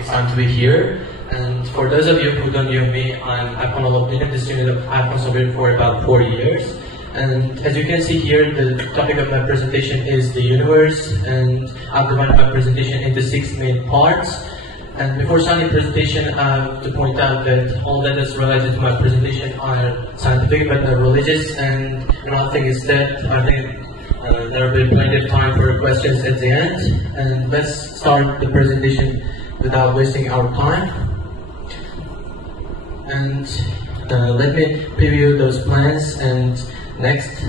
it's time to be here. And for those of you who don't know me, I'm Oloviddinov, the student of Ayyubxon software for about 4 years. And as you can see here, the topic of my presentation is the universe, and I've divided my presentation into 6 main parts. And before starting the presentation, I have to point out that all that is related to my presentation are scientific but not religious. And another thing is that I think there will be plenty of time for questions at the end. And let's start the presentation without wasting our time. And let me preview those plans. And next,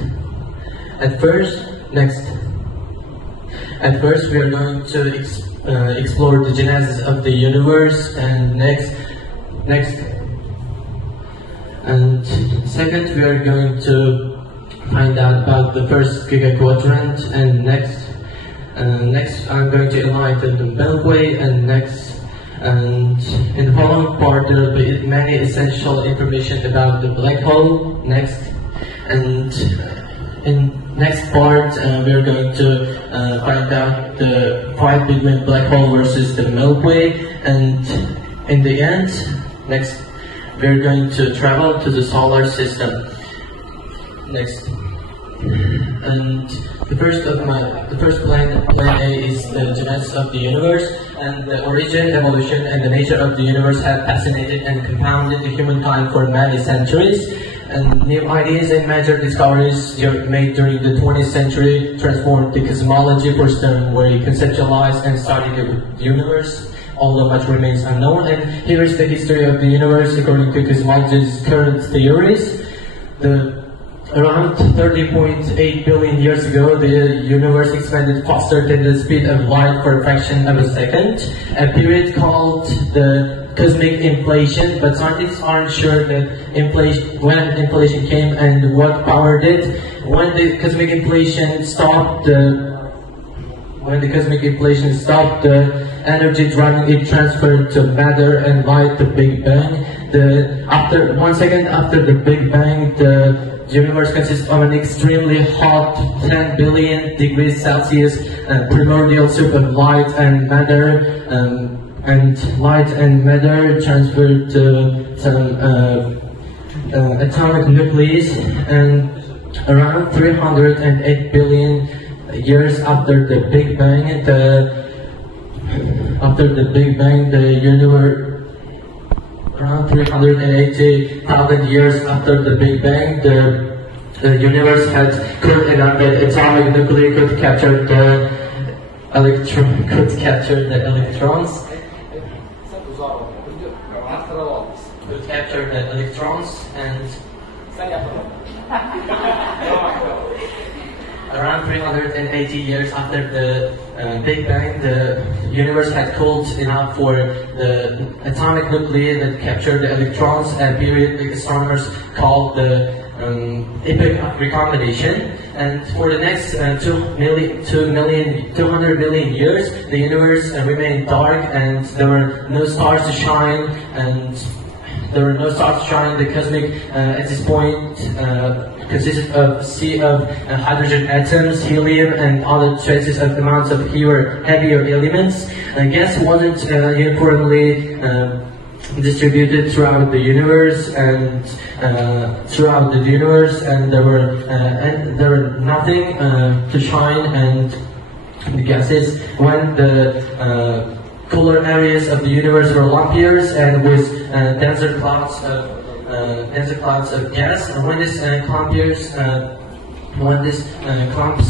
at first we are going to explore the genesis of the universe, and next, and second we are going to find out about the first gigaquadrant, and next I'm going to enlighten the Milky Way, and and in the following part there will be many essential information about the black hole. And in next part we are going to find out the fight between black hole versus the Milky Way, and in the end, we are going to travel to the solar system. And the first plan A is the genesis of the universe, and the origin, evolution, and the nature of the universe have fascinated and confounded the humankind for many centuries. And new ideas and major discoveries made during the 20th century transformed the cosmology for certain way, conceptualized and studied the universe, although much remains unknown. And here is the history of the universe according to cosmology's current theories. Around 30.8 billion years ago, the universe expanded faster than the speed of light for a fraction of a second, a period called the cosmic inflation, but scientists aren't sure that when inflation came and what powered it. When the cosmic inflation stopped, the energy driving it transferred to matter and light, the Big Bang. 1 second after the Big Bang, the universe consists of an extremely hot 10 billion degrees Celsius primordial soup of light and matter. And light and matter transferred to some atomic nucleus, and around 308 billion years after the Big Bang, the universe. Around 380,000 years after the Big Bang, the universe had cooled enough that atomic nuclei could capture the electrons. And around 380 years after the Big Bang, the universe had cooled enough for the atomic nuclei that captured the electrons, a period the astronomers called the epoch of recombination. And for the next 200 million years, the universe remained dark, and there were no stars to shine, The cosmic, at this point, consisted of a sea of hydrogen atoms, helium, and other traces of amounts of heavier elements. Gas wasn't uniformly distributed throughout the universe, and there were nothing to shine, and the gases, when the cooler areas of the universe were lumpier and with denser clouds of gas. And when these clumps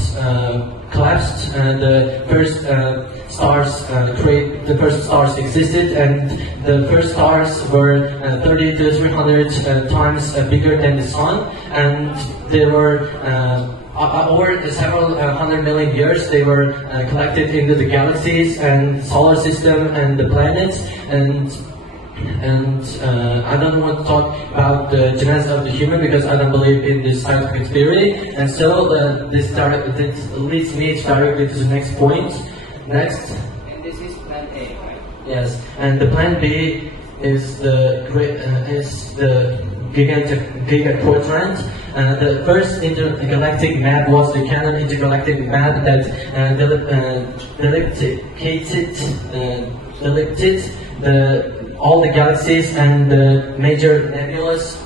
collapsed, the first stars existed, and the first stars were 30 to 300 times bigger than the sun, and they were over several hundred million years, they were collected into the galaxies and solar system and the planets. And I don't want to talk about the genesis of the human because I don't believe in this scientific theory. And so this leads me directly to the next point. And this is plan A, right? Yes. And the plan B is the gigaquadrant. The first intergalactic map was the Canon intergalactic map that depicted all the galaxies and the major nebulas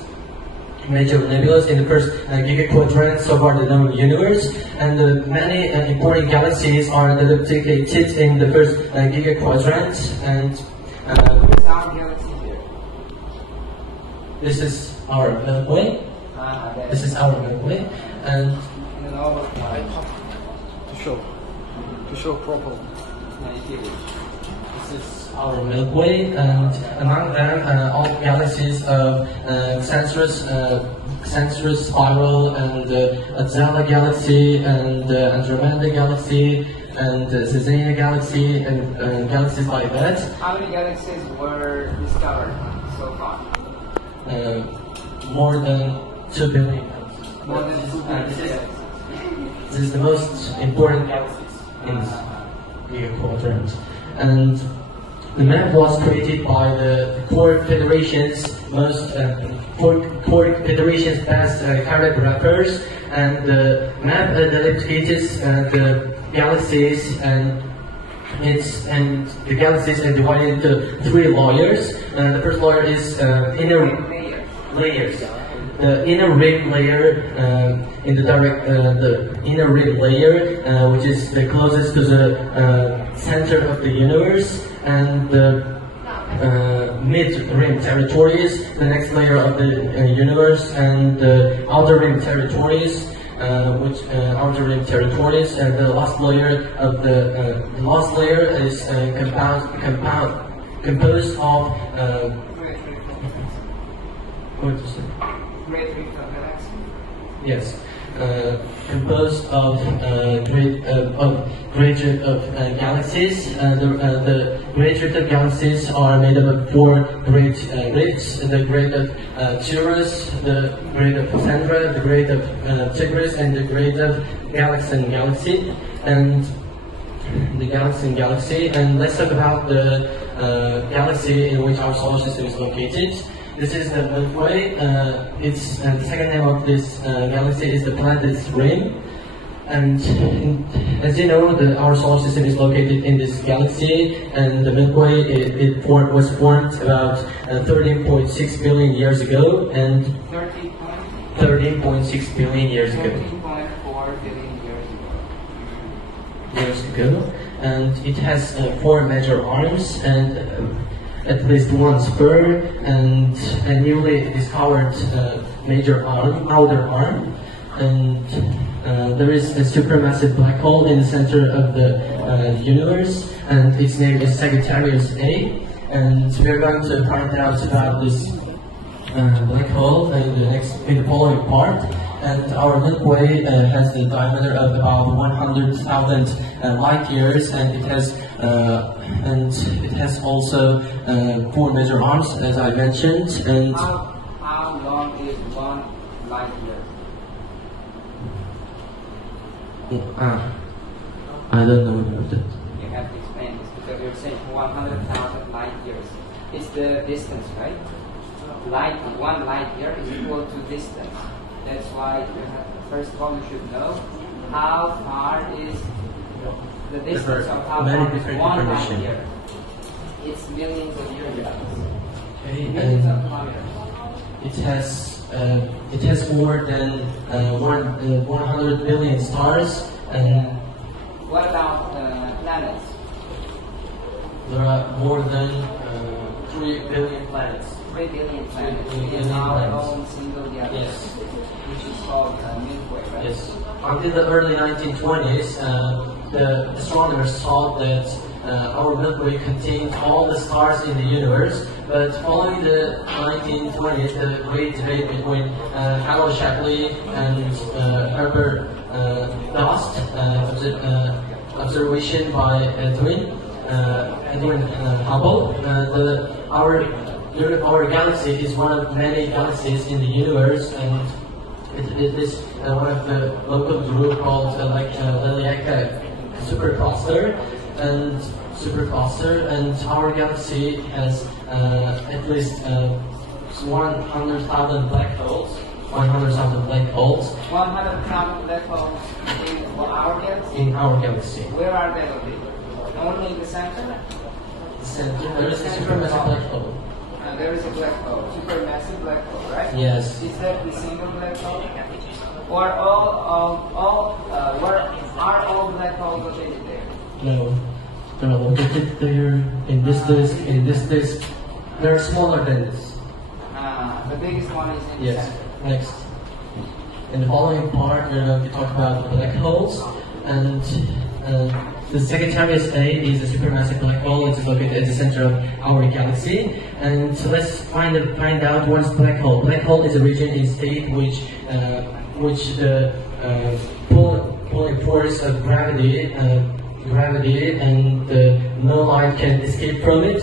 in the first gigaquadrant so far the known universe, and many important galaxies are located in the first gigaquadrant. And Where's our galaxy here? this is our Milky Way. This is our Milky Way, and to show properly. this is our Milky Way, and among them all galaxies of Centrus spiral, and Azella galaxy, and Andromeda galaxy, and Caesarea galaxy, and galaxies like that. How many galaxies were discovered so far? More than 2 billion. More than 2 billion. This is the most important galaxies in this gigaquadrant. And the map was created by the core federation's best cartographers, and the map depicts the galaxies, and the galaxies are divided into 3 layers. The first layer is inner layers. The inner rim layer in the inner rim layer, which is the closest to the center of the universe, and the mid-rim territories, the next layer of the universe, and the outer rim territories, and the last layer of the last layer is composed of what to say? Great Rift of Galaxy. Yes, composed of great rift of galaxies. The great rift of galaxies are made up of 4 great rifts: the great of Taurus, the great of Cassandra, the great of Tigris, and the great of Galaxy. And the Galaxy. And let's talk about the galaxy in which our solar system is located. This is the Milky Way. The second name of this galaxy is the planet's rim. And as you know, our solar system is located in this galaxy, and the Milky Way was formed about 13.6 billion years ago, and 13.6 billion years ago. 13.4 billion years ago, and it has 4 major arms and at least 1 spur, and a newly discovered major arm, outer arm, and there is a supermassive black hole in the center of the universe, and its name is Sagittarius A, and we are going to find out about this black hole in the following part. And our Milky Way has a diameter of about 100,000 light years, and it has also 4 major arms, as I mentioned. And how long is 1 light year? I don't know about that. You have to explain this, because you're saying 100,000 light years. It's the distance, right? 1 light year is equal to distance. That's why, first of all, you should know how far is the distance of how far is 1 light year. It's millions of years. Okay, millions of kilometers. It has more than 100 billion stars, and what about planets? There are more than 3 billion planets. 3 billion planets in our own single galaxy. Yes. Which is called Milky Way, right? Yes. Until the early 1920s, the astronomers thought that our Milky Way contained all the stars in the universe, but following the 1920s, the great debate between Harold Shapley and Herbert Dost, observation by Edwin Hubble, our galaxy is one of many galaxies in the universe, and it is one of the local group called Liliaca supercluster, and our galaxy has at least 100,000 black holes. 100,000 black holes. 100,000 black holes in our galaxy. In our galaxy. Where are they located? Only in the center. center, there is a supermassive black hole. There is a black hole, supermassive black hole, right? Yes. Is that the single black hole? Or where are all black holes located there? No. They're located there in this disk, in this disk. They're smaller than this. The biggest one is in the Yes. center. Next. In the following part, we're going to talk about black holes, and the Sagittarius A is a supermassive black hole. It's located at the center of our galaxy. And so let's find out what is black hole. Black hole is a region in state which the pulling force of gravity and no light can escape from it.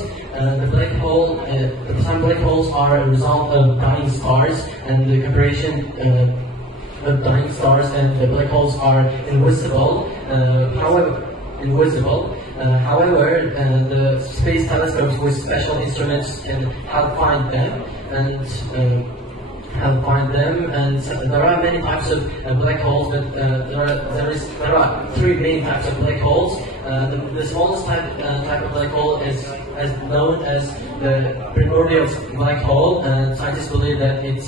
Some black holes are a result of dying stars, and the comparison of dying stars and the black holes are invisible. However, the space telescopes with special instruments can help find them, and there are many types of black holes, but there are three main types of black holes. The smallest type of black hole is known as the primordial black hole, and scientists believe that it is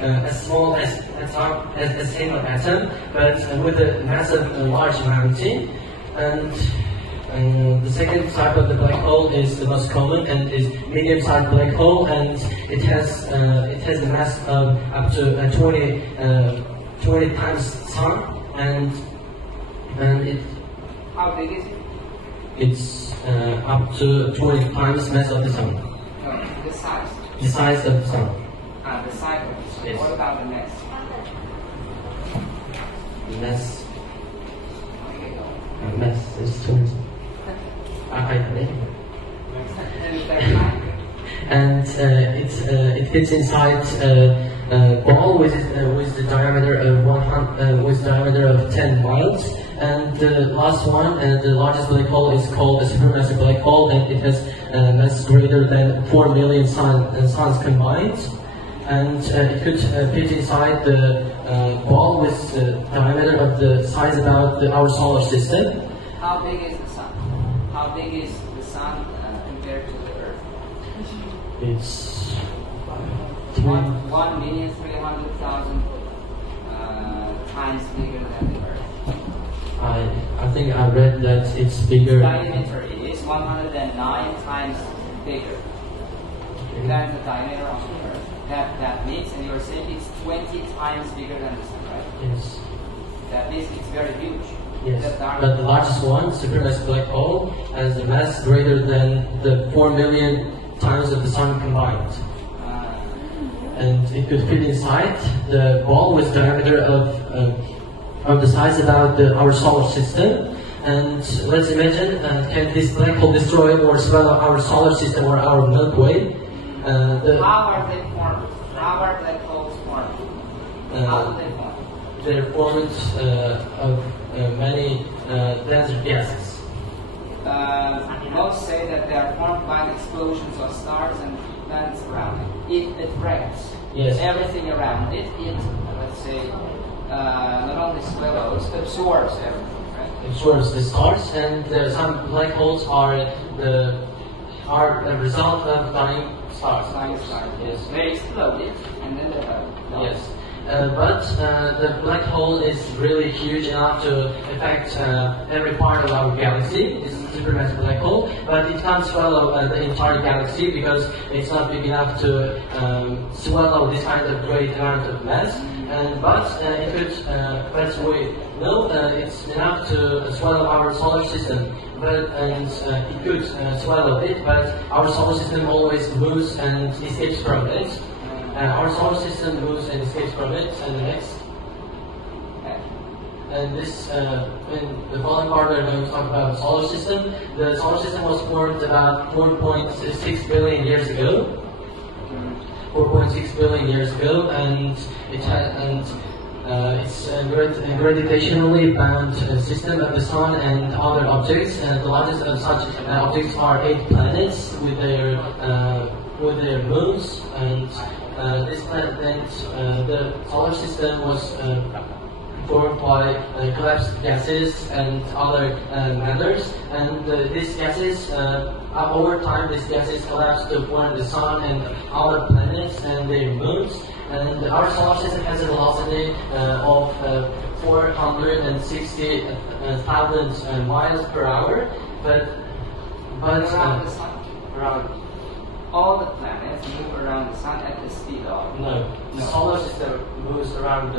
as small as a single atom, but with a massive large gravity. And the second type of the black hole is the most common and is medium-sized black hole, and it has a mass of up to 20 times sun, and it. How big is it? It's up to 20 times mass of the sun. No, the size. The size of the sun. The size of the sun. Yes. What about the mass? Mass. Mass is 20. And it fits inside a ball with the diameter of 10 miles. And the last one, the largest black hole, is called a supermassive black hole, and it has mass greater than 4 million suns combined. And it could fit inside the ball with the diameter of the size about our solar system. How big is the sun? How big is the sun compared to the Earth? It's 1,300,000 times bigger than the Earth. I think I read that it's bigger. Diameter is 109 times bigger than the diameter of the Earth. That means, and you're saying it's 20 times bigger than the sun, right? Yes. That means it's very huge. Yes. But the largest one, supermassive black hole, has a mass greater than the 4 million times of the sun combined. And it could fit inside the ball with diameter of the size about our solar system. And let's imagine, can this black hole destroy or swallow our solar system or our Milky Way? How are they formed? How are black holes formed? How do they form? They're formed of many denser gases. Most say that they are formed by the explosions of stars and planets around it. It breaks. Yes. Everything around it. Let's say, not only swallows, absorbs everything, right? Absorbs the stars, and some black holes are a result of dying stars. Dying stars. Yes. They exploded, and then they have. Yes. But the black hole is really huge enough to affect every part of our galaxy. It's a supermassive black hole, but it can't swallow the entire galaxy because it's not big enough to swallow this kind of great amount of mass. But it could, but we know it's enough to swallow our solar system. It could swallow it, but our solar system always moves and escapes from it. Our solar system moves and escapes from it. And the next. And this, in the following part, we're going to talk about the solar system. The solar system was formed about 4.6 billion years ago. 4.6 billion years ago, and it's a gravitationally bound system of the sun and other objects. And the largest of such objects are 8 planets with their moons. And the solar system was formed by collapsed gases and other matters. And these gases, over time, these gases collapse to form the sun and other planets and their moons. And our solar system has a velocity of 460,000 miles per hour. But around the sun, around all the planets move around the sun at the speed of the solar system moves around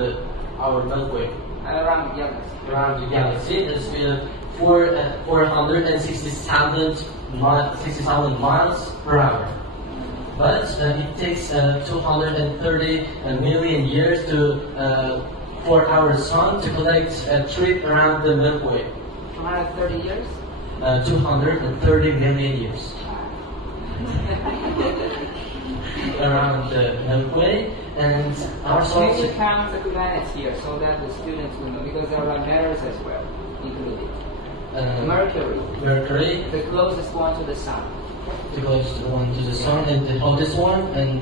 our Milky Way. Around the galaxy. Around the galaxy at the speed of 460,000 miles per hour. But it takes 230 million years for our sun to collect a trip around the Milky Way. 230 years? 230 million years. Around the Milky Way, and our solar Can you system. count the planets here so that the students will know? Because there are matters as well included. Mercury, the closest one to the sun. The closest one to the sun, and the hottest one, and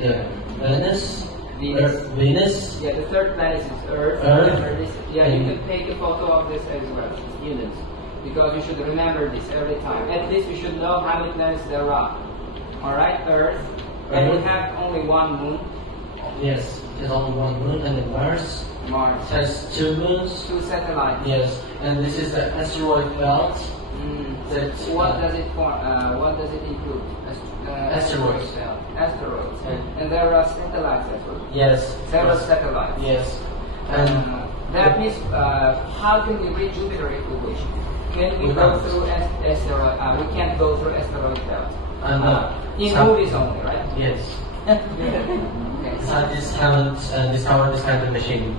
Venus. Venus. Yeah, the third planet is Earth. Yeah, you can take a photo of this as well, students, because you should remember this every time. At least we should know how many planets there are. Alright, Earth. And we have only one moon. Yes, there's only one moon, and then Mars. Mars Has 2 moons. 2 satellites. Yes, and this is the asteroid belt. What does it form? What does it include? Asteroids. Asteroids. And there are satellites as well. Yes. Several satellites. Yes. And that means, how can we reach Jupiter if we wish? Can we go through asteroid? We can't go through asteroid belt. In movies only, right? Yes. Okay. Scientists haven't discovered this kind of machine.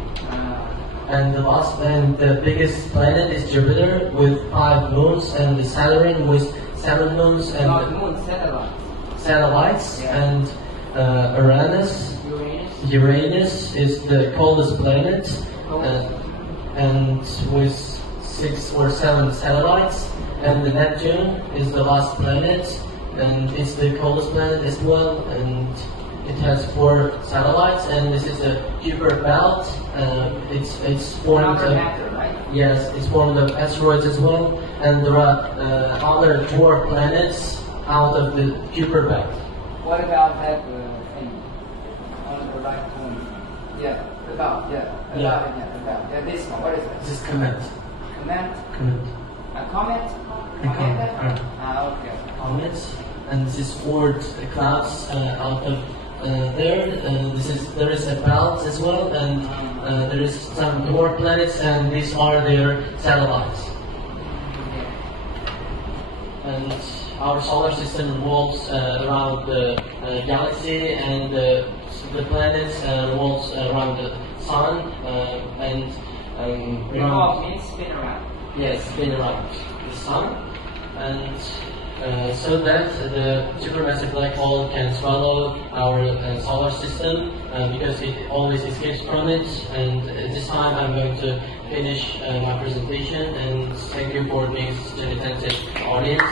And the biggest planet is Jupiter with 5 moons, and the Saturn with 7 moons and Not moons, satellites. Yeah. And Uranus is the coldest planet, and with 6 or 7 satellites. And the Neptune is the last planet, and it's the coldest planet as well, and it has 4 satellites. And this is a Kuiper belt. It's formed of yes, it's formed of asteroids as well, and there are other dwarf planets out of the Kuiper belt. What about that thing on the right corner? Yeah, about this one. What is that? This is comet. Comet? A comet? Okay. Comets, and this is 4 clouds out of there. There is a belt as well, and there is some dwarf planets, and these are their satellites. And our solar system revolves around the galaxy, and the planets revolves around the sun, and revolve means spin around. Yes, spin around the sun, and so that the supermassive black hole can swallow our solar system because it always escapes from it. And at this time I'm going to finish my presentation, and thank you for being such an attentive audience.